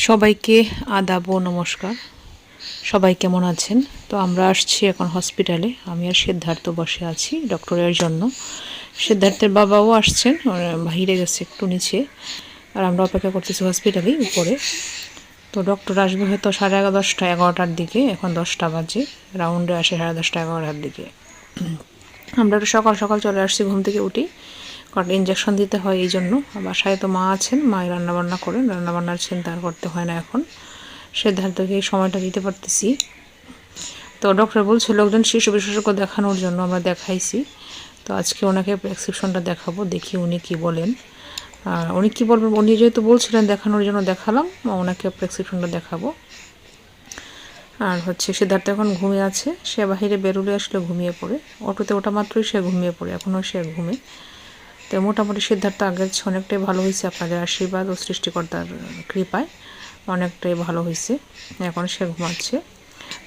সবাইকে আদাব ও নমস্কার। সবাই কেমন আছেন? তো আমরা আসছি এখন হসপিটালে। আমি আর সিদ্ধার্থ বসে আছি ডক্টরের জন্য। সিদ্ধার্থের বাবাও আসছেন, বাহিরে গেছে একটু নিচে, আর আমরা অপেক্ষা করতেছি হসপিটালেই উপরে। তো ডক্টর আসবে হয়তো 10:30 11টার দিকে, এখন 10টা বাজে, রাউন্ডে আসে 10:30 11টার দিকে। আমরা একটু সকাল সকাল চলে আসছি ঘুম থেকে উঠি, কারণ ইঞ্জেকশন দিতে হয় এই জন্য। বাসায় তো মা আছেন, মাই রান্নাবান্না করেন, রান্নাবান্নার চিন্তা আর করতে হয় না এখন। সিদ্ধার্থকে এই সময়টা দিতে পারতেছি। তো ডক্টর বলছে লোকজন শিশু বিশেষজ্ঞ দেখানোর জন্য, আমরা দেখাইছি। তো আজকে ওনাকে প্রেসক্রিপশনটা দেখাবো, দেখি উনি কি বলেন। আর উনি কী বলবেন, উনি যেহেতু বলছিলেন দেখানোর জন্য দেখালাম, ওনাকে প্রেসক্রিপশনটা দেখাবো। আর সিদ্ধার্থ এখন ঘুমিয়ে আছে, সে বাহিরে বেরোলে আসলে ঘুমিয়ে পড়ে, অটোতে ওঠা মাত্রই সে ঘুমিয়ে পড়ে, এখনও সে ঘুমে। তো মোটামুটি সিদ্ধার্থ আগের চেয়ে অনেকটাই ভালো হয়েছে, আপনাদের আশীর্বাদ ও সৃষ্টিকর্তার কৃপায় অনেকটাই ভালো হয়েছে। এখন সে ঘুমাচ্ছে।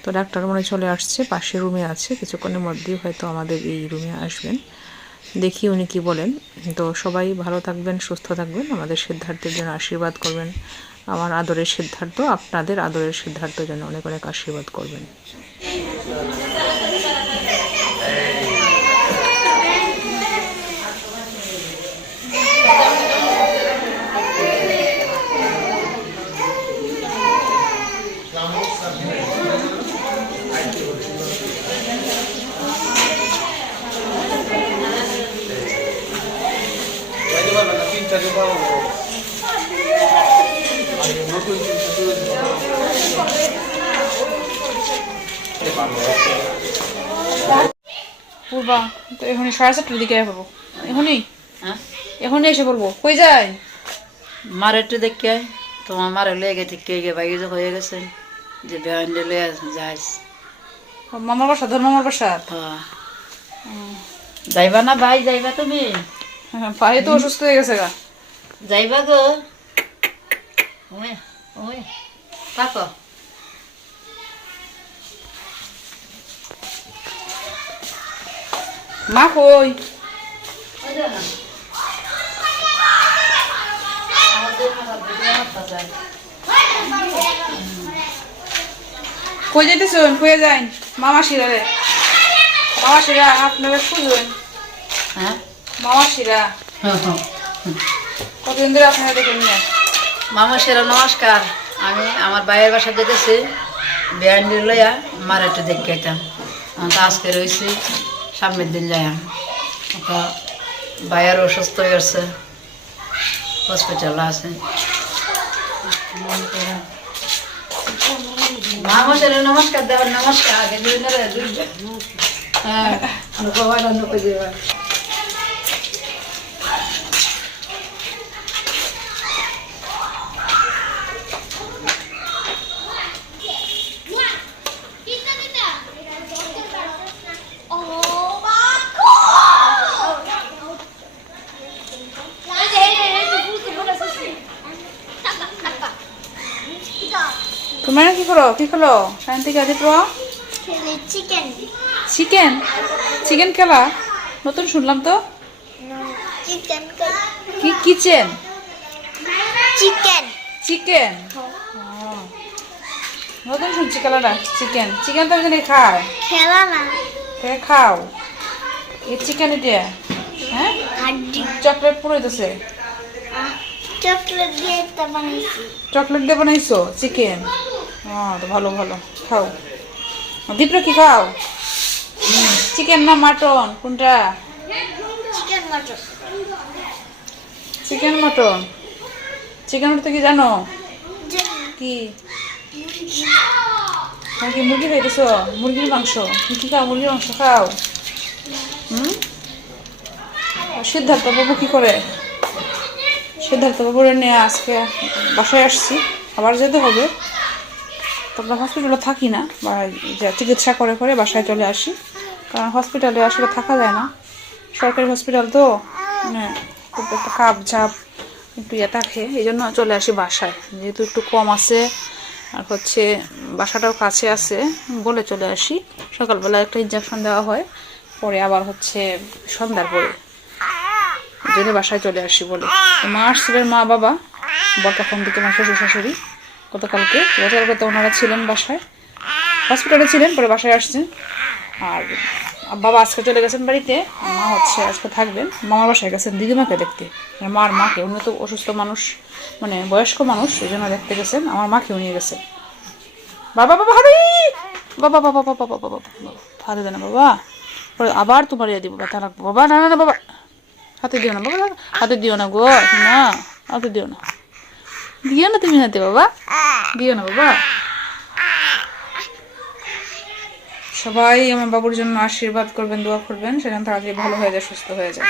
তো ডাক্তার মনে চলে আসছে, পাশের রুমে আছে, কিছুক্ষণের মধ্যেই হয়তো আমাদের এই রুমে আসবেন। দেখি উনি কি বলেন। তো সবাই ভালো থাকবেন, সুস্থ থাকবেন, আমাদের সিদ্ধার্থের জন্য আশীর্বাদ করবেন। আমার আদরের সিদ্ধার্থ, আপনাদের আদরের সিদ্ধার্থ যেন অনেক অনেক আশীর্বাদ করবেন। পূর্বা তো এখনই 7:30টার দিকে পড়বো, এখনই এখনই এসে পড়বো। কই যায় মার একটু দেখে তোমার মারে লেগে ঠিক বাইরে যে হয়ে গেছে যে বেহান দিলে যাইস মামার বাসা, ধর মামার বাসা। যাইবা না ভাই? যাইবা তুমি? পায়ে তো অসুস্থ হয়ে গেছে গা। যাইবা গো? থাকো। মা কই? কই যাইতেছেন? কই যাইন? মামা শিরা রে, মামা শিরা আপনারা খুঁজবেন। হ্যাঁ মামা শিরা কতদিন ধরে আপনারা দেখেন না? মামা সেরা নমস্কার। আমি আমার ভাইয়ের বাসা যেতেছি, বেহান লইয়া মার একটু দেখে যেতাম। আজকে রয়েছি, সামনের দিন যাই। ভাইয়ের অসুস্থ হয়ে গেছে, হসপিটালে আছে। মামা সেরা নমস্কার দেওয়ার নমস্কার আগে হ্যাঁ দেওয়া। তোমার কি করো? কি খেলো সাইন থেকে আদি প্রো? চিকেন। চিকেন? চিকেন খেলা? নতুন শুনলাম তো। চিকেন কি কিচেন? চিকেন চিকেন নতুন শুনছি খেলাটা। চিকেন চিকেন তো জানি খায়, খেলা না, খাও এই চিকেন। এটা হ্যাঁ হাড্ডি চকলেট পুরাইতেছে। চকলেট দিয়ে এটা বানাইছি। চকলেট দিয়ে বানাইছো চিকেন? তো ভালো ভালো, খাও। দীপ্র কি খাও? চিকেন না মাটন কোনটা? Chicken mutton. Chicken mutton. Chicken mutton কি জানো কি? কি মুরগি খাইতেছ? মুরগির মাংস? কি খাও? মুরগির মাংস খাও? সিদ্ধার্থ বাবু কি করে? সিদ্ধার্থ বাবুরে নিয়ে আজকে বাসায় আসছি, আবার যেতে হবে। তো আমরা হসপিটালে থাকি না, বা চিকিৎসা করে করে বাসায় চলে আসি, কারণ হসপিটালে আসলে থাকা যায় না। সরকারি হসপিটাল তো, মানে খুব একটা কাপ ঝাপ একটু ইয়ে থাকে, এই জন্য চলে আসি বাসায়, যেহেতু একটু কম আছে। আর বাসাটাও কাছে আছে বলে চলে আসি। সকালবেলা একটা ইনজেকশন দেওয়া হয়, পরে আবার সন্ধ্যার পরে জন্য বাসায় চলে আসি বলে। মা আসছিলেন, মা বাবা, বরকা ফোন দিকে আমার শ্বশুর শাশুড়ি, গতকালকে। গতকালকে তো ওনারা ছিলেন বাসায়, হসপিটালে ছিলেন, পরে বাসায় আসছেন। আর বাবা আজকে চলে গেছেন বাড়িতে, মা হচ্ছে আজকে থাকবেন। মামার বাসায় গেছেন দিদিমাকে দেখতে, মার মাকে। উনি তো অসুস্থ মানুষ, মানে বয়স্ক মানুষ, এই জন্য দেখতে গেছেন। আমার মাকেও নিয়ে গেছেন। বাবা বাবা হারি, বাবা বাবা বাবা বাবা বাবা হাতে দেয় না বাবা, পরে আবার তোমার ইয়ে দিব, ব্যথা রাখবো বাবা। না না না বাবা, হাতে দিও না বাবা, হাতে দিও না গো, না হাতে দিও না, দিও না তুমি হাতে বাবা, দিও না বাবা। সবাই আমার বাবুর জন্য আশীর্বাদ করবেন, দোয়া করবেন, সেখান তাড়াতাড়ি ভালো হয়ে যায়, সুস্থ হয়ে যায়।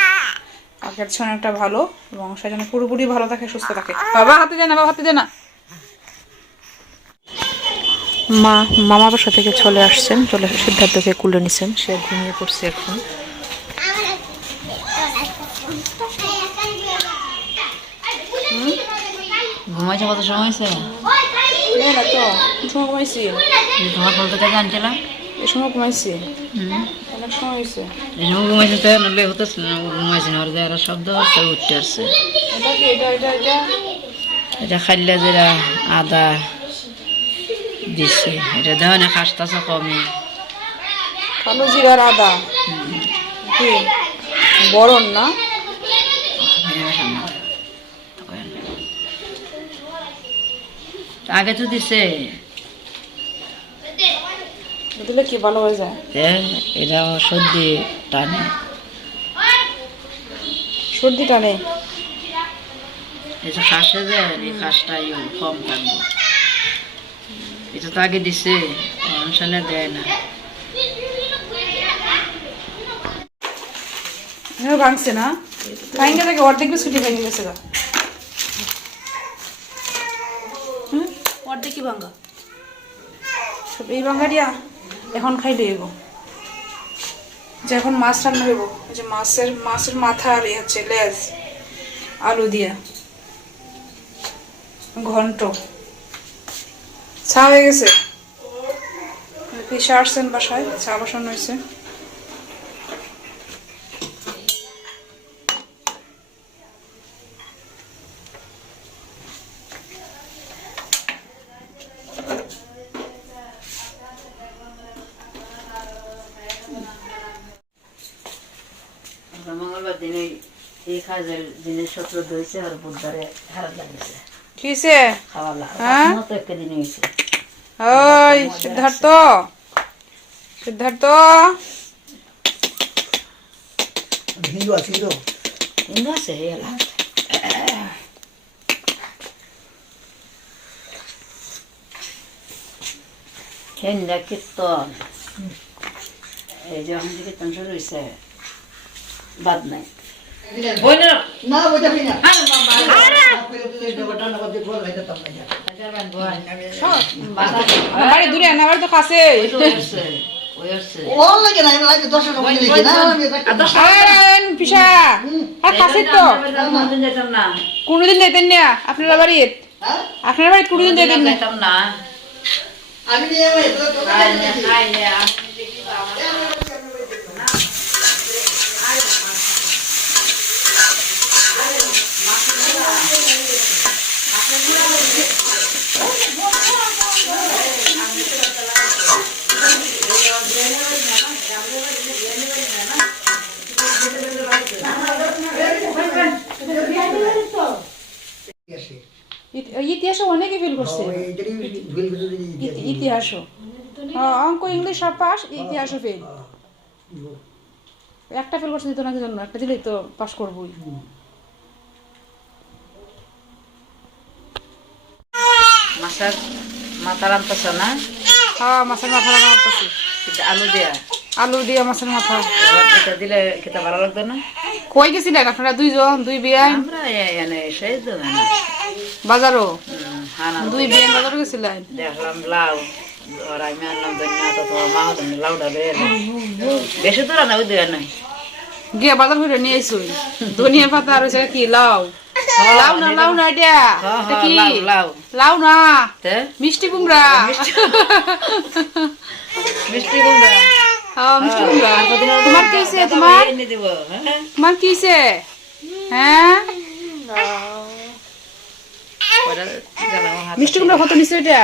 আগের চেয়ে অনেকটা ভালো, এবং সেজন্য পুরোপুরি ভালো থাকে, সুস্থ থাকে। বাবা হাতে দেয় না বাবা, হাতে দেয় না। মা মামা বাসা থেকে চলে আসছেন, চলে এসে সিদ্ধার্থকে কুলে নিছেন, সে ঘুমিয়ে পড়ছে এখন। ঘুমাইছে কত সময় হয়েছে? তো সময় ঘুমাইছি, তোমার বলতে থেকে আনছিলাম এই সময় ঘুমাইছি, অনেক সময় হয়েছে। এই সময় ঘুমাইছে তো নলে হতেছিল না, ঘুমাইছে না, ওর যে আরো শব্দ হচ্ছে উঠতে আসছে। এটা কি, এটা এটা এটা এটা খাইলে যেটা আদা দিচ্ছে, এটা দেওয়া না খাসতাছে কমে। কালো জিরার আদা কি বরণ না? আগে তো দিছে, দিলে কি ভালো হয়ে যায়? এটা সর্দি টানে, সর্দি টানে। এটা খাসে যায়, এই খাসটা কম থাকবো। এটা তো আগে দিছে, অনুষ্ঠানে দেয় না। ভাঙছে না, ভাঙে থাকে অর্ধেক বিস্কুটি ভেঙে গেছে গা। অর্ধেক কি ভাঙা, সব এই ভাঙারিয়া এখন খাইলে হইব। যে এখন মাছ রান্না হইব, যে মাছের মাথা আর এই হচ্ছে লেজ আলু দিয়া ঘন্ট। চা হয়ে গেছে, পিসা আসছেন বাসায়, চা বসানো হয়েছে। মঙ্গলবার দিনে এই কাজের জিনিসপত্র ধুইছে আর বুধবারে খারাপ লাগছে, কিসে খাওয়া হ্যাঁ? মতো একটা দিন হয়েছে। ওই সিদ্ধার্থ, সিদ্ধার্থ হিন্দু আছে এলা হিন্দা কীর্তন, এই যে আমাদের কীর্তন শুরু হয়েছে, বাদ নাই। বাড়ি দূরে না, বাড়ি তো কাছে। পিসা আর কাছে তো, কোনদিন যাইতেন না আপনারা বাড়ির? আপনার বাড়ি কোনদিন যাইতেন না? ইতিহাস অনেকে ফিল করছে, ইতিহাস অঙ্ক ইংলিশ সব পাস, ইতিহাসও ফেল। একটা ফেল করছে দিত না, জন্য একটা দিলেই তো পাস করবই। মাছের মাথা রান্তাছ না? হ্যাঁ, মাছের মাথা রান্না করতেছি, আলু দেয়া, আলু দিয়া মাছের মাথা। এটা দিলে খেতে ভালো লাগতো না? কই গেছিলেন আপনারা দুইজন, দুই বিয়ান? আমরা এনে সেই তো না, বাজারও হানা দুই বিয়ান বাজারও গেছিলেন। দেখলাম লাউ, আর আমি আনলাম ধন্যা, তো তোমার মা লাউটা বেয়ে বেশি দূর না, ওই দেওয়া নাই গিয়া বাজার করে নিয়ে আইসুন ধনিয়া পাতা আর হচ্ছে কি লাউ। লাউ না, লাউ না, এটা এটা কি? লাউ লাউ না, তে মিষ্টি কুমড়া। মিষ্টি কুমড়া, হ্যাঁ, মিষ্টি কুমড়া। তোমার কি হয়েছে? তোমার কি হয়েছে? হ্যাঁ, ওরা গেলাম হাত মিষ্টি কুমড়া কত নিচ্ছে এটা?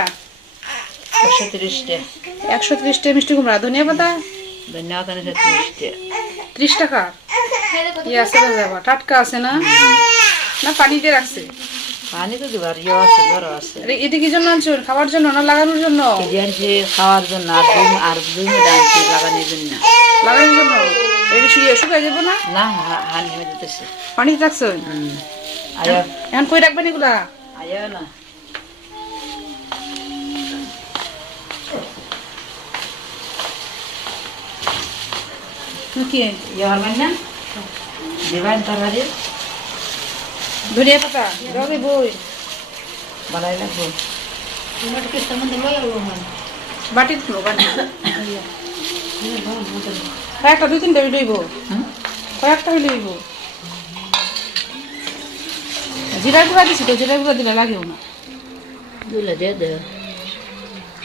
130 টাকা 130 টাকা মিষ্টি কুমড়া। ধনিয়া পাতা ধন্যবাদ 30 টাকা 30 টাকা। কি আছে রে বাবা, টাটকা আছে না? না পানি দিয়ে রাখছে? পানি তো দিবার ইয়ে আছে ঘর আছে এটা কি জন্য আনছো? খাওয়ার জন্য না লাগানোর জন্য? কেজি আনছি খাওয়ার জন্য আর দুই মিনিট আনছি লাগানোর জন্য লাগানোর জন্য। এটা শুকাই যাবো না? না হানি হয়ে যেতেছে পানি রাখছো? আয়া এখন কই রাখবেন এগুলা? আয়া না কি ইয়ে হবেন না দেবেন তরকারি ধনিয়া পাতা রবে বই বানাই লাগবো বাটি দিল বাটি কয়েকটা 2-3টা লইব, কয়েকটা লইব। জিরা গুঁড়া দিছি তো, জিরা গুঁড়া দিলে লাগেও না। দুলে দিয়ে দে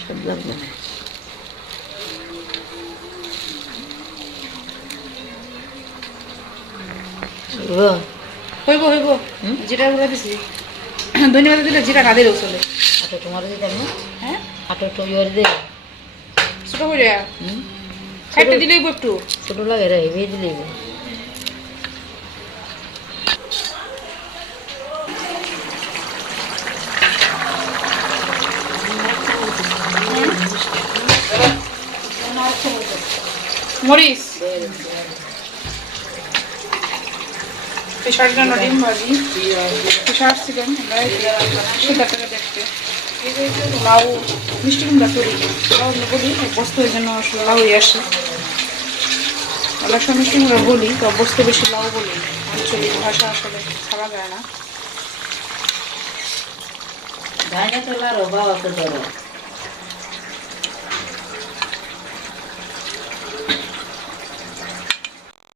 সব লাগবে ও হইব হইব, জিরা গুঁড়া দিছি। ধনিয়া পাতা দিলে জিরা না দিলেও চলে। আটা তোমার দিতে না হ্যাঁ আটা তো ইয়ে দে ছোট করে খাইতে দিলেই একটু। ছোট লাগে রে ভেজে দিলে মরিচ পেশার জন্য ডিম ভাজি, পেশা আসছিলেন সেটাকে দেখতে। লাউ মিষ্টি কুমড়া করি, লাউ বলি অভ্যস্ত ওই জন্য আসলে লাউই আসে। অনেক সময় মিষ্টি কুমড়া বলি তো অভ্যস্ত বেশি লাউ বলি, আঞ্চলিক ভাষা আসলে ছাড়া যায় না। ধানে তো লারো বাবা তো ধরো